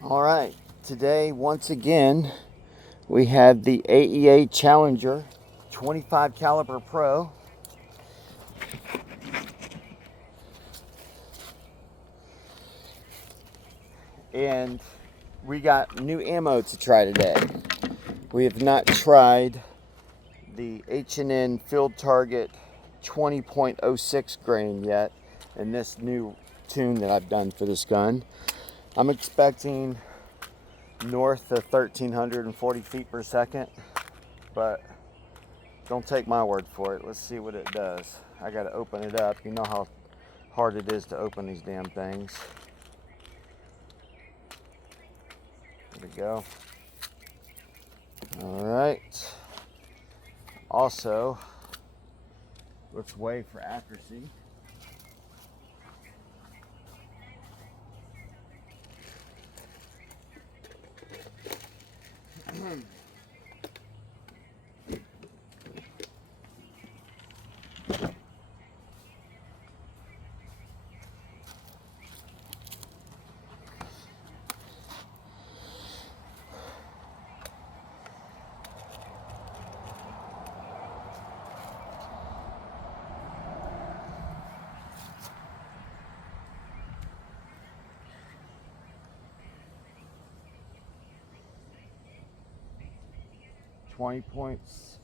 All right, today once again we have the AEA Challenger 25 caliber Pro. And we got new ammo to try today. We have not tried the H&N Field Target 20.06 grain yet in this new tune that I've done for this gun. I'm expecting north of 1,340 feet per second, but don't take my word for it. Let's see what it does. I gotta open it up. You know how hard it is to open these damn things. There we go. All right. Also, let's weigh for accuracy. Points.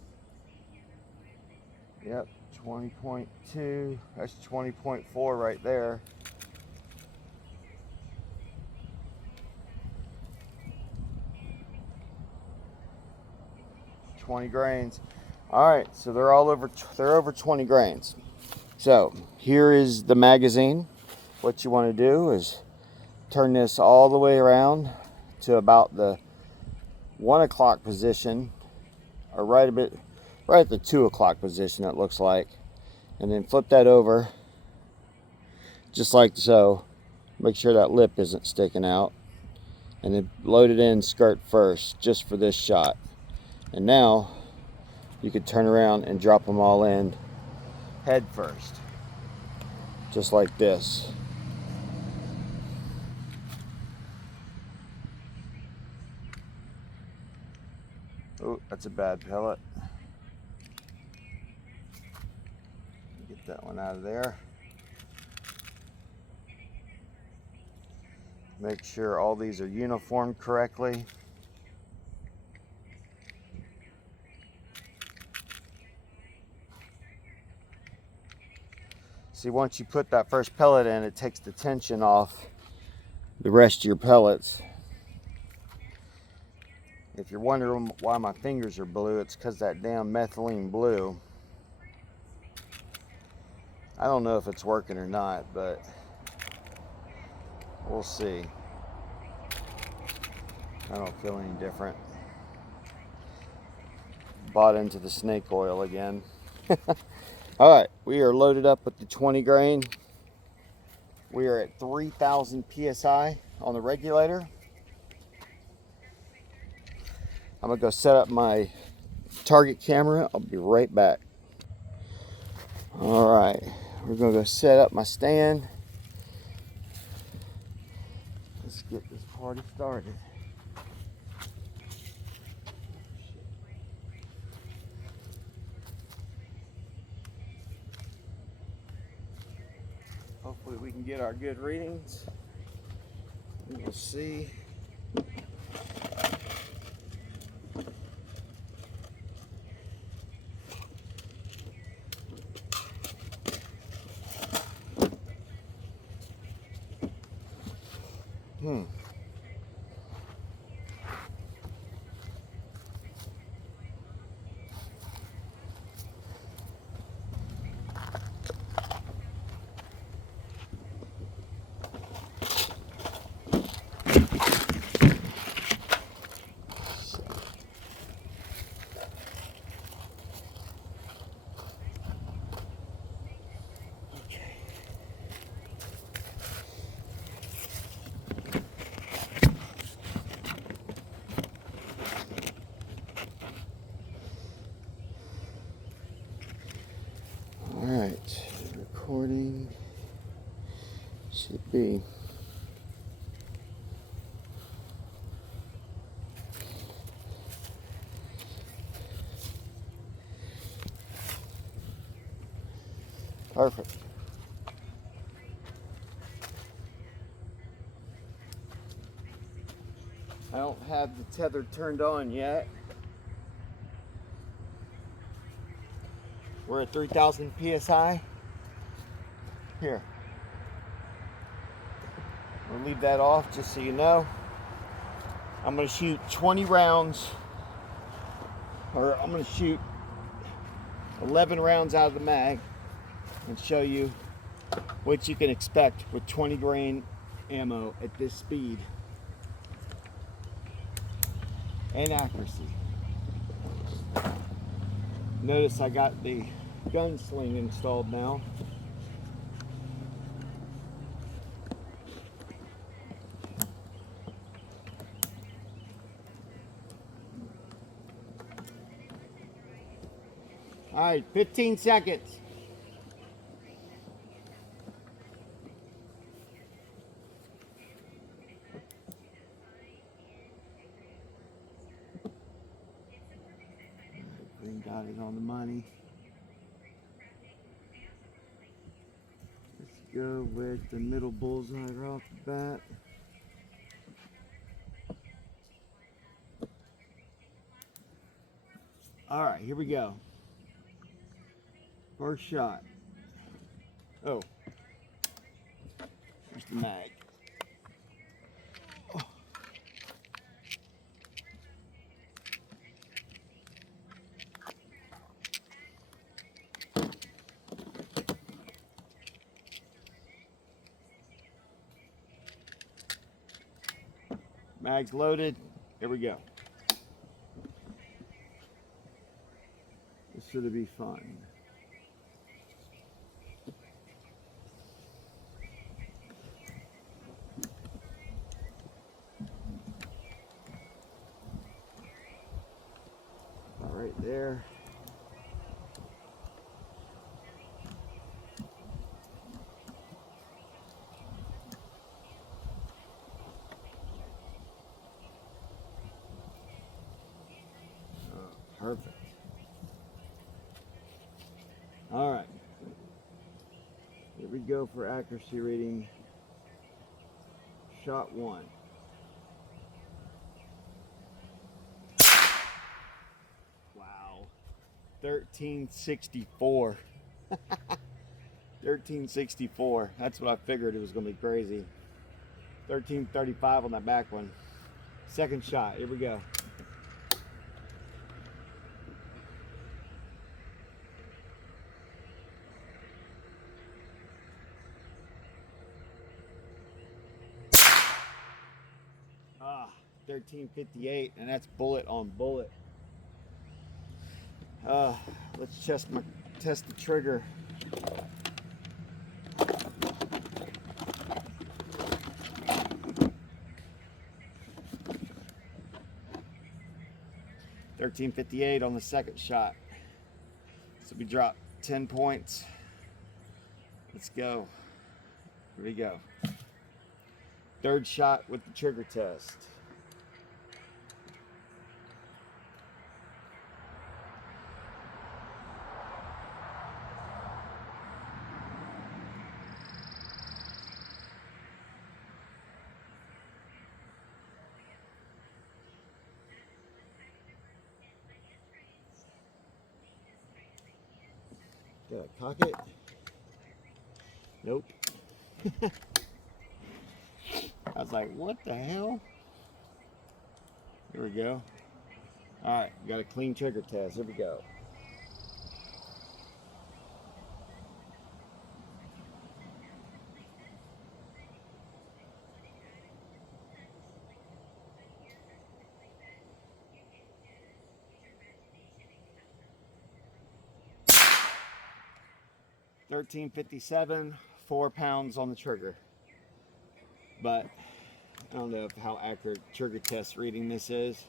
Yep, 20.2. That's 20.4 right there. $20 grains. All right, so they're over 20 grains. So here is the magazine. What you want to do is turn this all the way around to about the 1 o'clock position, or right at the 2 o'clock position, it looks like, and then flip that over just like so. Make sure that lip isn't sticking out, and then load it in skirt first just for this shot. And now you could turn around and drop them all in head first, just like this. Oh, that's a bad pellet. Get that one out of there. Make sure all these are uniformed correctly. See, once you put that first pellet in, it takes the tension off the rest of your pellets. If you're wondering why my fingers are blue, it's because that damn methylene blue. I don't know if it's working or not, but we'll see. I don't feel any different. Bought into the snake oil again. All right, we are loaded up with the 20 grain. We are at 3,000 PSI on the regulator. I'm gonna go set up my target camera. I'll be right back. All right, we're gonna go set up my stand. Let's get this party started. Hopefully we can get our good readings. We'll see. Alright, recording should be. Perfect. I don't have the tether turned on yet. We're at 3,000 PSI. Here. We'll leave that off just so you know. I'm going to shoot 20 rounds, or I'm going to shoot 11 rounds out of the mag and show you what you can expect with 20 grain ammo at this speed and accuracy. Notice I got the gun sling installed now. All right, 15 seconds. Green dot is on the money. Let's go with the middle bullseye right off the bat. All right, here we go. First shot. Oh, there's the mag. Oh. Mag's loaded. Here we go. This should be fun. Right there. Perfect. All right. Here we go for accuracy rating. Shot 1. Wow. 1364. 1364. That's what I figured it was going to be crazy. 1335 on that back one. Second shot. Here we go. Ah, 1358, and that's bullet on bullet. Let's test the trigger. $13.58 on the second shot. So we dropped 10 points. Let's go. Here we go. Third shot with the trigger test. Did I cock it? Nope. I was like, what the hell? Here we go. All right, got a clean trigger test. Here we go. $13.57, 4 pounds on the trigger. But I don't know how accurate trigger test reading this is.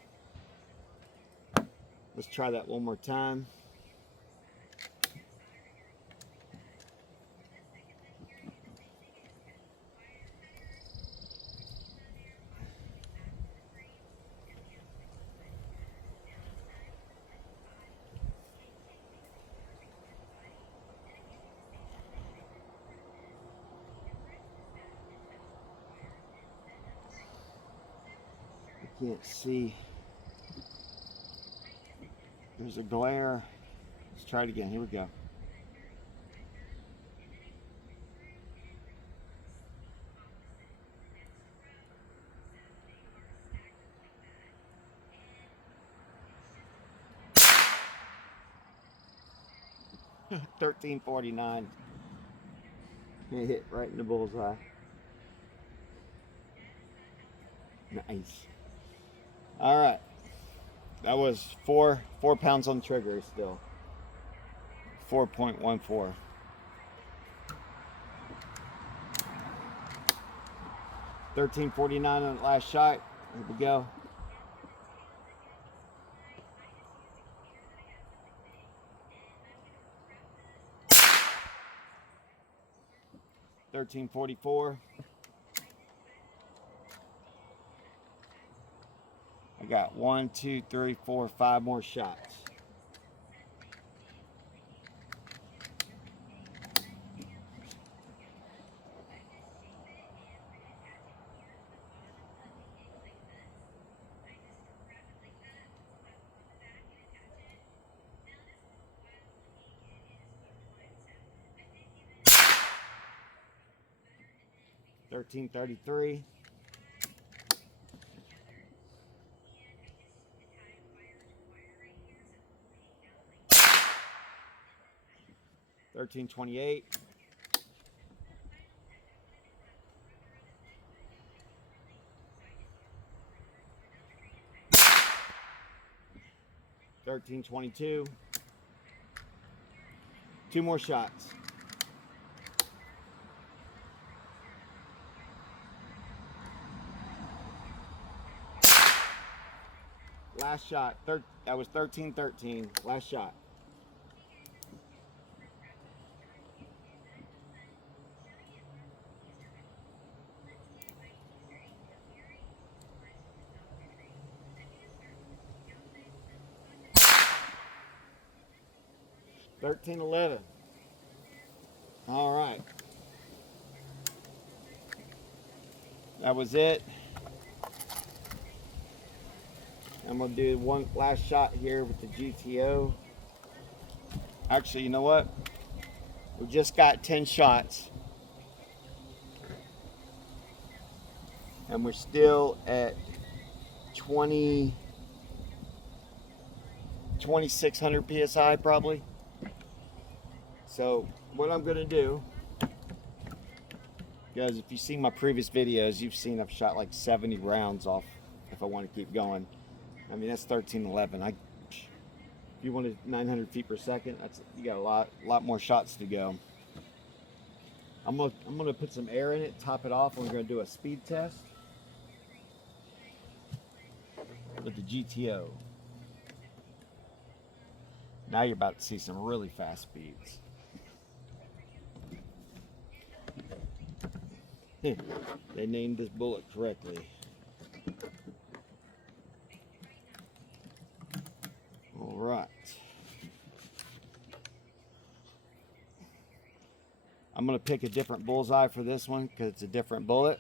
Let's try that one more time. Can't see. There's a glare. Let's try it again. Here we go. $13.49. It hit right in the bullseye. Nice. All right. That was four pounds on trigger still. 4.14. $13.49 on the last shot. Here we go. $13.44. I got 1, 2, 3, 4, 5 more shots. $13.33. $13.28. $13.22. 2 more shots. Last shot. That was $13.13. Last shot. $13.11. All right. That was it. I'm gonna do one last shot here with the GTO. Actually, you know what? We just got 10 shots. And we're still at 2600 PSI probably. So what I'm gonna do, guys, if you've seen my previous videos, you've seen I've shot like 70 rounds off if I want to keep going. I mean, that's 13.11. If you wanted 900 feet per second, you got a lot more shots to go. I'm gonna put some air in it, top it off, and we're gonna do a speed test with the GTO. Now you're about to see some really fast speeds. They named this bullet correctly. All right. I'm going to pick a different bullseye for this one because it's a different bullet.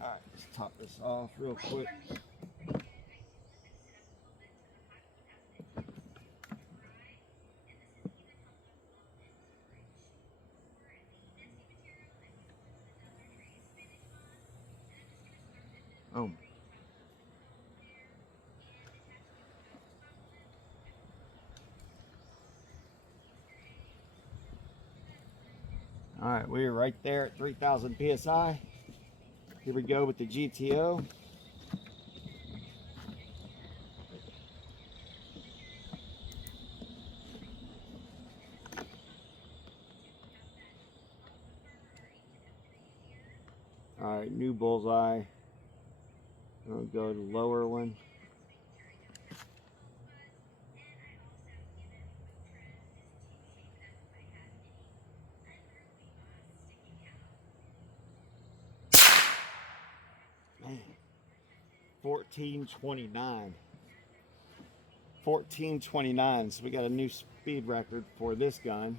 All right, let's top this off real quick. Oh. All right, we're right there at 3,000 PSI. Here we go with the GTO. All right, new bullseye. I'll go to the lower one. Man, 1429. 1429. So we got a new speed record for this gun.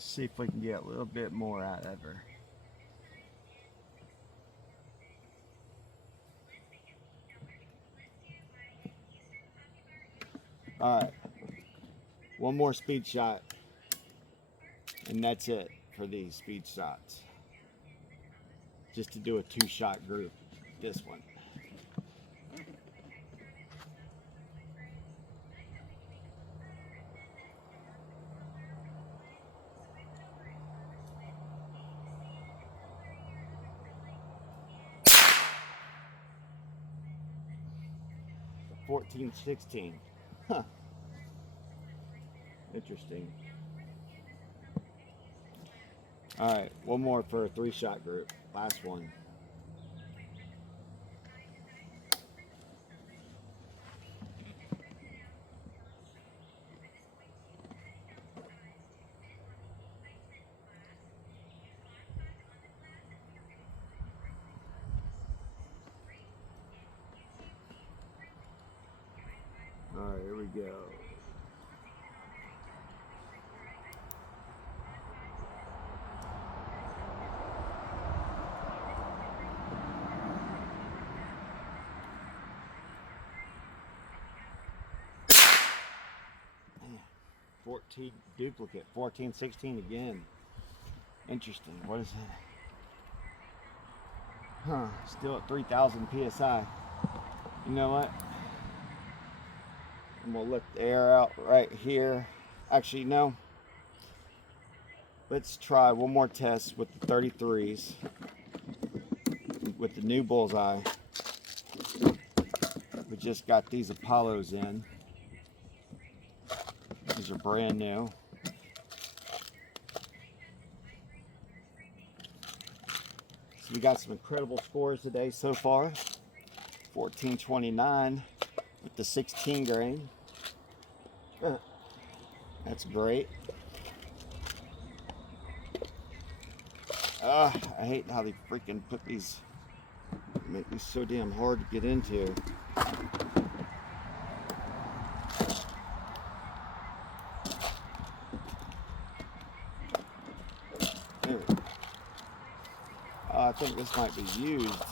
Let's see if we can get a little bit more out of her. All right, one more speed shot, and that's it for these speed shots. Just to do a 2-shot group, this one. $14.16. Huh. Interesting. All right, one more for a 3-shot group. Last one. All right, here we go. Man, 14 duplicate, 14.16 again. Interesting. What is that? Huh, still at 3,000 PSI. You know what? I'm gonna let the air out right here. Actually, no. Let's try one more test with the 33s. With the new bullseye. We just got these Apollos in. These are brand new. So we got some incredible scores today so far. 14.29 with the 16 grain. That's great. I hate how they freaking put these, make these so damn hard to get into. I think this might be used.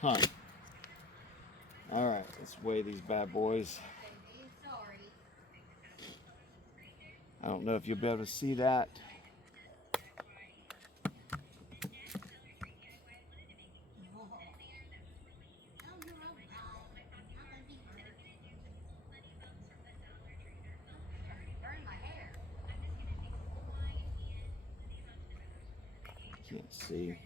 Huh. Alright, let's weigh these bad boys. I don't know if you'll be able to see that. Can't see.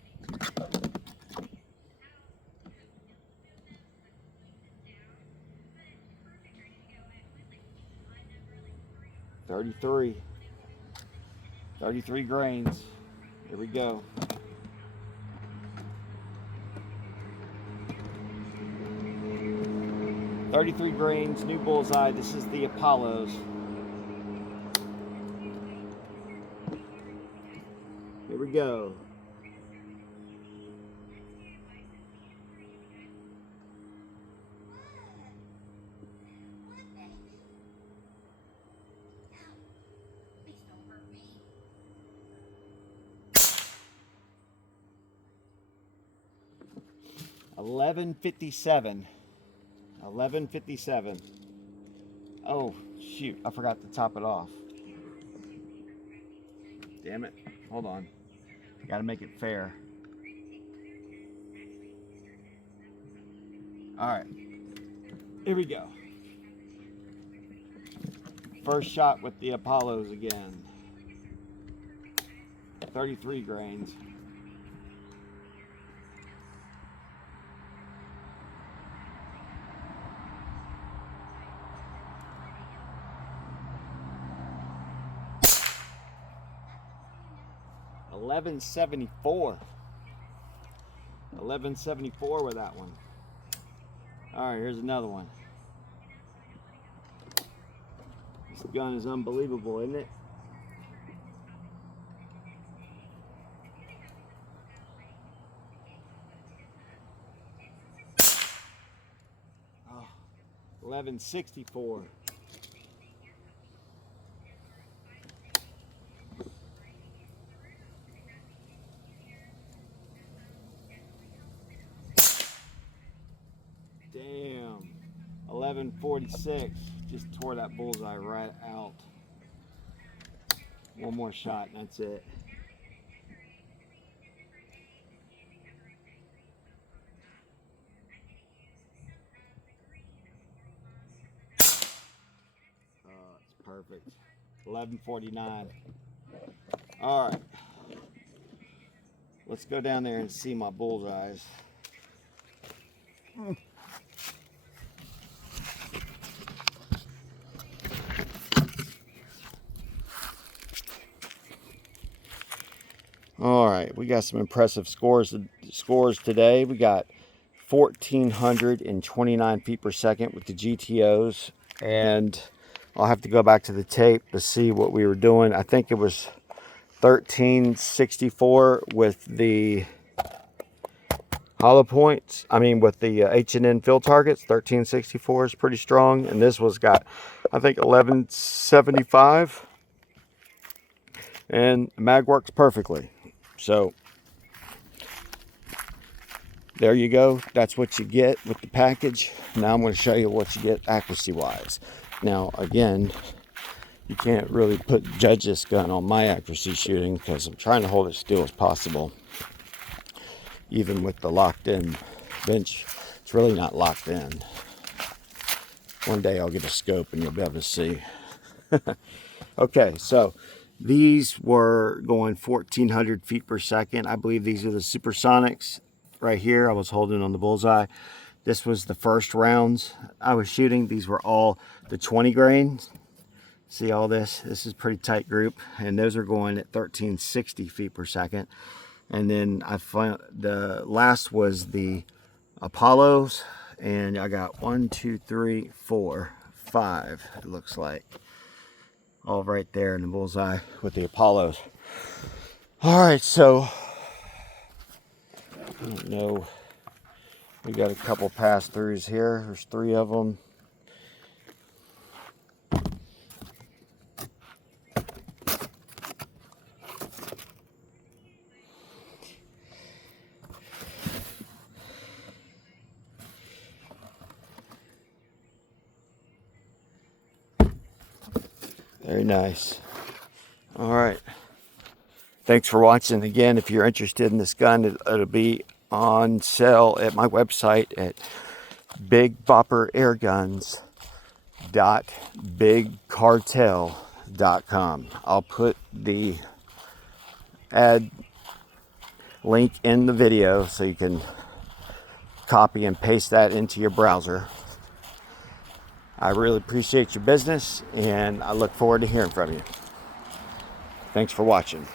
$33 grains. Here we go. $33 grains, new bullseye. This is the Apollos. Here we go. $11.57. $11.57. Oh, shoot. I forgot to top it off. Damn it. Hold on. Got to make it fair. All right. Here we go. First shot with the Apollos again. 33 grains. $11.74. $11.74 with that one. All right, here's another one. This gun is unbelievable, isn't it? Oh, $11.64. 1146. Just tore that bullseye right out. One more shot and that's it. Oh, it's perfect. 1149. All right. Let's go down there and see my bullseyes. All right, we got some impressive scores today. We got 1,429 feet per second with the GTOs, and I'll have to go back to the tape to see what we were doing. I think it was 1364 with the hollow points. I mean, with the H&N field targets. 1364 is pretty strong, and this was got, I think, 1175, and the mag works perfectly. So there you go. That's what you get with the package. Now I'm going to show you what you get accuracy wise. Now again, you can't really judge this gun on my accuracy shooting because I'm trying to hold it still as possible. Even with the locked in bench, it's really not locked in. One day I'll get a scope and you'll be able to see. Okay, so these were going 1,400 feet per second. I believe these are the supersonics right here. I was holding on the bullseye. This was the first rounds I was shooting. These were all the 20 grains. See all this? This is a pretty tight group, and those are going at 1,360 feet per second. And then I found the last was the Apollos, and I got 1, 2, 3, 4, 5. It looks like. All right there in the bullseye with the Apollos. All right, so I don't know. We got a couple pass-throughs here. There's 3 of them. Very nice. All right. Thanks for watching. Again, if you're interested in this gun, it'll be on sale at my website at bigbopper.bigcartel.com. I'll put the ad link in the video so you can copy and paste that into your browser. I really appreciate your business, and I look forward to hearing from you. Thanks for watching.